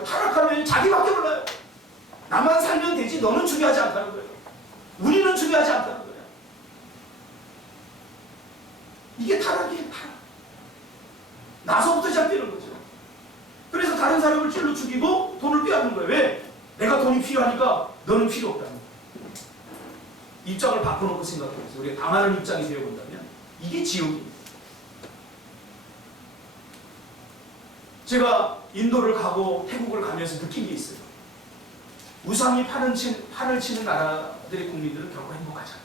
거예요. 타락하면 자기밖에 몰라요. 나만 살면 되지 너는 중요하지 않다는 거예요. 우리는 중요하지 않다는 거예요. 이게 타락이에요. 타락. 나서부터 시작되는 거죠. 그래서 다른 사람을 찔러 죽이고 돈을 빼앗는 거예요. 왜? 내가 돈이 필요하니까 너는 필요 없다는 거예요. 입장을 바꿔놓고 생각해보세요. 우리가 당하는 입장이 되어본다면 이게 지옥입니다. 제가 인도를 가고 태국을 가면서 느낀 게 있어요. 우상이 판을 치는 나라들의 국민들은 결코 행복하지 않아요.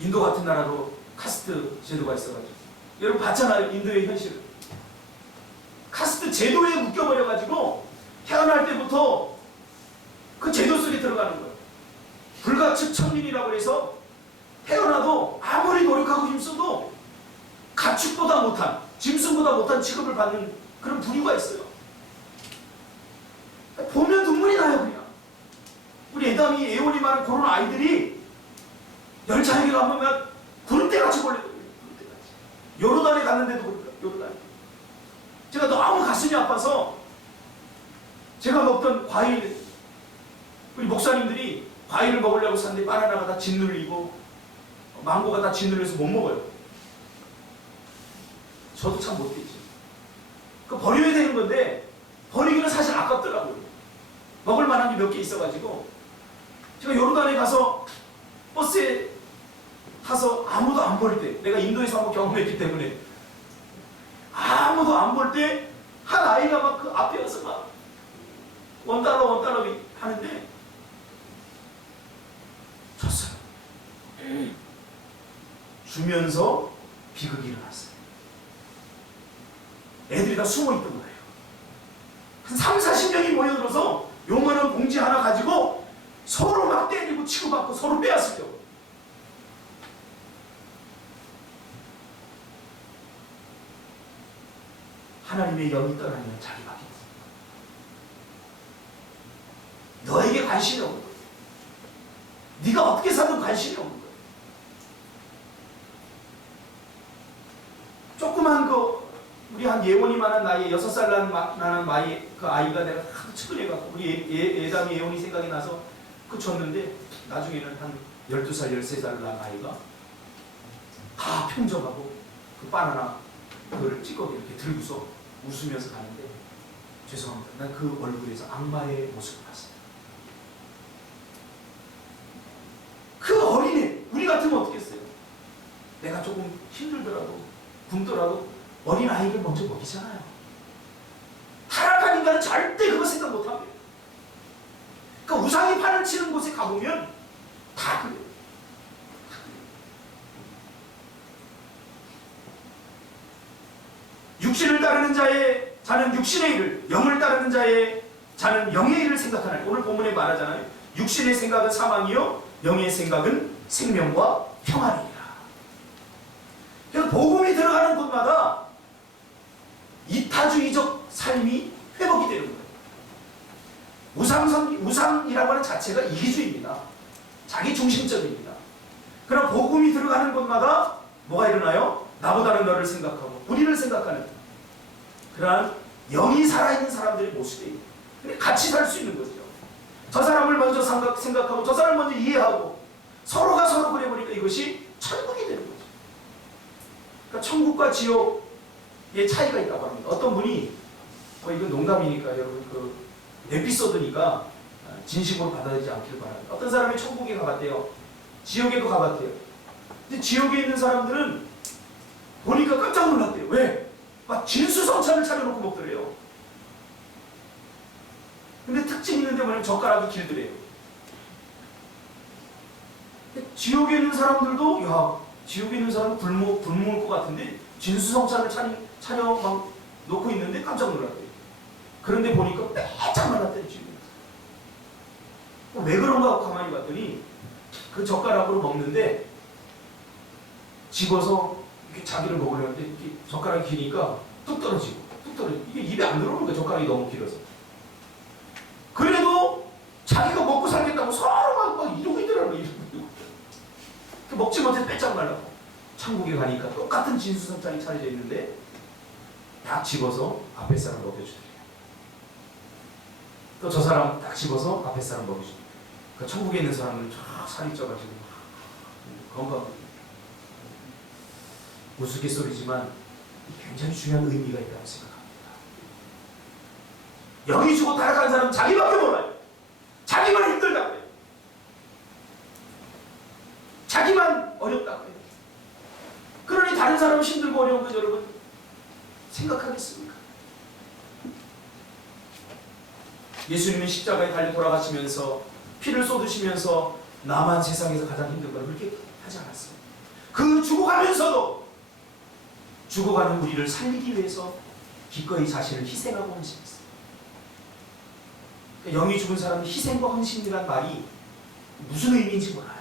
인도 같은 나라도 카스트 제도가 있어가지고 여러분 봤잖아요. 인도의 현실을. 카스트 제도에 묶여버려가지고 태어날 때부터 그 제도 속에 들어가는 거예요. 불가측 천민이라고 해서 태어나도 아무리 노력하고 힘써도 가축보다 못한, 짐승보다 못한 취급을 받는 그런 부류가 있어요. 보면 눈물이 나요. 그냥 우리 애담이 애원이 많은 그런 아이들이 열차에게 가면 구름대같이 걸려요. 요르단에 갔는데도 그렇고요. 요르단에 제가 너무 가슴이 아파서 제가 먹던 과일, 우리 목사님들이 과일을 먹으려고 샀는데 바나나가 다 짓눌리고 망고가 다 짓눌려서 못 먹어요. 저도 참 못했지. 그 버려야 되는 건데 버리기는 사실 아깝더라고요. 먹을 만한 게 몇 개 있어가지고 제가 요르단에 가서 버스에 타서 아무도 안 볼 때, 내가 인도에서 한번 경험했기 때문에 아무도 안 볼 때 한 아이가 막 그 앞에 와서 막 $1 하는데 줬어요. 주면서 비극이 일어났어요. 애들이 다 숨어 있던 거예요. 한 30-40명이 모여들어서 요만한 봉지 하나 가지고 서로 막 때리고 치고받고 서로 빼앗으려고. 하나님의 영이 떠나면 자기 밖에 없어. 너에게 관심이 없는 거야. 네가 어떻게 사든 관심이 없는 거야. 조그만 우리 한 예원이만한 나이에 6살 나는 나이 그 아이가 내가 하도 측은해갖고 우리 애담이 예원이 생각이 나서 그 줬는데 나중에는 한 12살 13살 난 아이가 다 평정하고 그 바나나 그거를 찌꺼기 이렇게 들고서 웃으면서 가는데 죄송합니다. 난 그 얼굴에서 악마의 모습을 봤어요. 그 어린애 우리 같으면 어떻게 했어요? 내가 조금 힘들더라도 굶더라도 어린아이를 먼저 먹이잖아요. 타락한 인간은 절대 그거 생각 못합니다. 그러니까 우상이 판을 치는 곳에 가보면 다 그래요. 육신을 따르는 자는 육신의 일을, 영을 따르는 자는 영의 일을 생각하나니. 오늘 본문에 말하잖아요. 육신의 생각은 사망이요 영의 생각은 생명과 평안이니라. 그래서 복음이 들어가는 곳마다 이타주의적 삶이 회복이 되는 거예요. 우상이라고 하는 자체가 이기주의입니다. 자기 중심적입니다. 그럼 복음이 들어가는 곳마다 뭐가 일어나요? 나보다는 너를 생각하고 우리를 생각하는 그러한 영이 살아있는 사람들의 모습이에요. 근데 같이 살 수 있는 거죠. 저 사람을 먼저 생각하고 저 사람을 먼저 이해하고 서로가 서로 그래보니까 이것이 천국이 되는 거죠. 그러니까 천국과 지옥의 차이가 있다고 합니다. 어떤 분이 이건 농담이니까 여러분 그 에피소드니까 진심으로 받아들이지 않길 바랍니다. 어떤 사람이 천국에 가봤대요. 지옥에도 가봤대요. 근데 지옥에 있는 사람들은 보니까 깜짝 놀랐대요. 왜? 막 진수성찬을 차려놓고 먹더래요. 근데 특징 있는데 뭐냐면 젓가락이 길더래요. 지옥에 있는 사람들도 야 지옥에 있는 사람은 굶을 것 같은데 진수성찬을 차려 막 놓고 있는데 깜짝 놀랐대요. 그런데 보니까 빼짝 말랐대요. 지옥에. 왜 그런가 하고 가만히 봤더니 그 젓가락으로 먹는데 집어서 이렇게 자기를 먹으려는데 이렇게 젓가락이 기니까 뚝 떨어지고 이게 입에 안 들어오는 거야. 젓가락이 너무 길어서. 그래도 자기가 먹고 살겠다고 서로 막 이러고 있더라고요. 먹지 못해 빼짝 말라고. 천국에 가니까 똑같은 진수성찬이 차려져 있는데 딱 집어서 앞에 사람 먹여주더래요. 또 저 사람 딱 집어서 앞에 사람 먹여주더래요. 그 천국에 있는 사람은 쫙 살이 쪄가지고 건강하고 우스갯소리지만 굉장히 중요한 의미가 있다고 생각합니다. 영이 주고 타락한 사람은 자기밖에 몰라요. 자기만 힘들다고 해요. 자기만 어렵다고 해요. 그러니 다른 사람은 힘들고 어려운 거 여러분 생각하겠습니까? 예수님은 십자가에 달려 돌아가시면서 피를 쏟으시면서 나만 세상에서 가장 힘든 걸 그렇게 하지 않았어요. 그 죽어가면서도 죽어가는 우리를 살리기 위해서 기꺼이 자신을 희생하고 헌신했어요. 영이 죽은 사람은 희생과 헌신이라는 말이 무슨 의미인지 몰라요.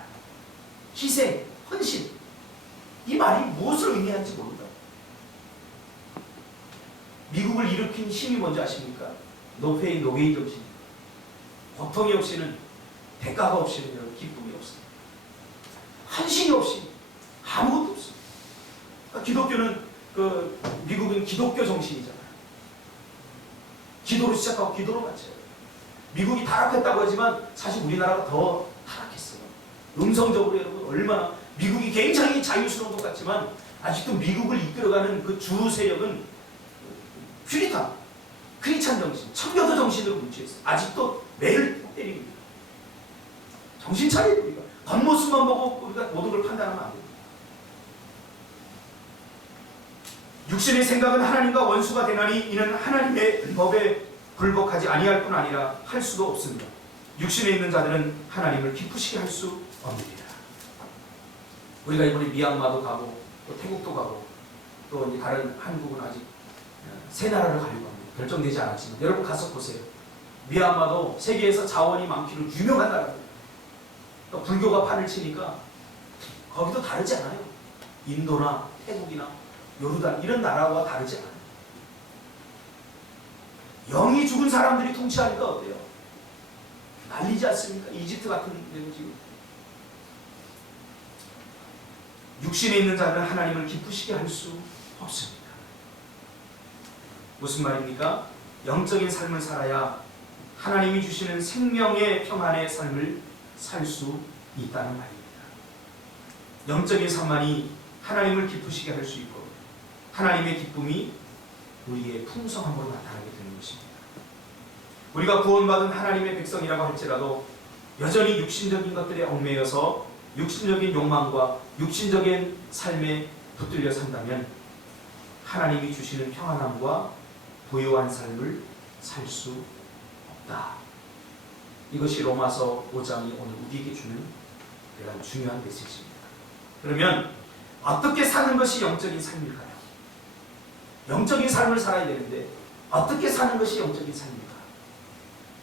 희생, 헌신 이 말이 무엇을 의미하는지 모른다. 미국을 일으킨 힘이 뭔지 아십니까? 노페인 노게인 정신. 고통이 없이는 대가가 없이는 기쁨이 없어요. 헌신이 없이 아무것도 없어요. 기독교는 미국은 기독교 정신이잖아요. 기도로 시작하고 기도로 마쳐요. 미국이 타락했다고 하지만 사실 우리나라가 더 타락했어요. 음성적으로 여러분 얼마나 미국이 굉장히 자유스러운 것 같지만 아직도 미국을 이끌어가는 그 주 세력은 퓨리탄, 크리스찬 정신, 청교도 정신으로 뭉쳐있어요. 아직도 매일 때립니다. 정신 차려야 됩니다. 겉모습만 보고 우리가 모든 걸 판단하면 안 됩니다. 육신의 생각은 하나님과 원수가 되나니 이는 하나님의 법에 불복하지 아니할 뿐 아니라 할 수도 없습니다. 육신에 있는 자들은 하나님을 기쁘시게 할 수 없느니라. 우리가 이번에 미얀마도 가고 또 태국도 가고 또 이제 다른 한국은 아직 세 나라를 가려고 합니다. 결정되지 않았지만 여러분 가서 보세요. 미얀마도 세계에서 자원이 많기로 유명한 나라입니다. 또 불교가 판을 치니까 거기도 다르지 않아요. 인도나 태국이나 요르단 이런 나라와 다르지 않아요. 영이 죽은 사람들이 통치하니까 어때요? 난리지 않습니까? 이집트 같은 데는 지금 육신에 있는 자는 하나님을 기쁘시게 할 수 없습니다. 무슨 말입니까? 영적인 삶을 살아야 하나님이 주시는 생명의 평안의 삶을 살 수 있다는 말입니다. 영적인 삶만이 하나님을 기쁘시게 할 수 있고 하나님의 기쁨이 우리의 풍성함으로 나타나게 되는 것입니다. 우리가 구원받은 하나님의 백성이라고 할지라도 여전히 육신적인 것들에 얽매여서 육신적인 욕망과 육신적인 삶에 붙들려 산다면 하나님이 주시는 평안함과 부유한 삶을 살 수 없다. 이것이 로마서 5장이 오늘 우리에게 주는 대단히 중요한 메시지입니다. 그러면 어떻게 사는 것이 영적인 삶일까요? 영적인 삶을 살아야 되는데 어떻게 사는 것이 영적인 삶일까?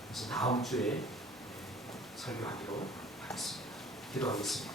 그래서 다음 주에 설교하기로 하겠습니다. 기도하겠습니다.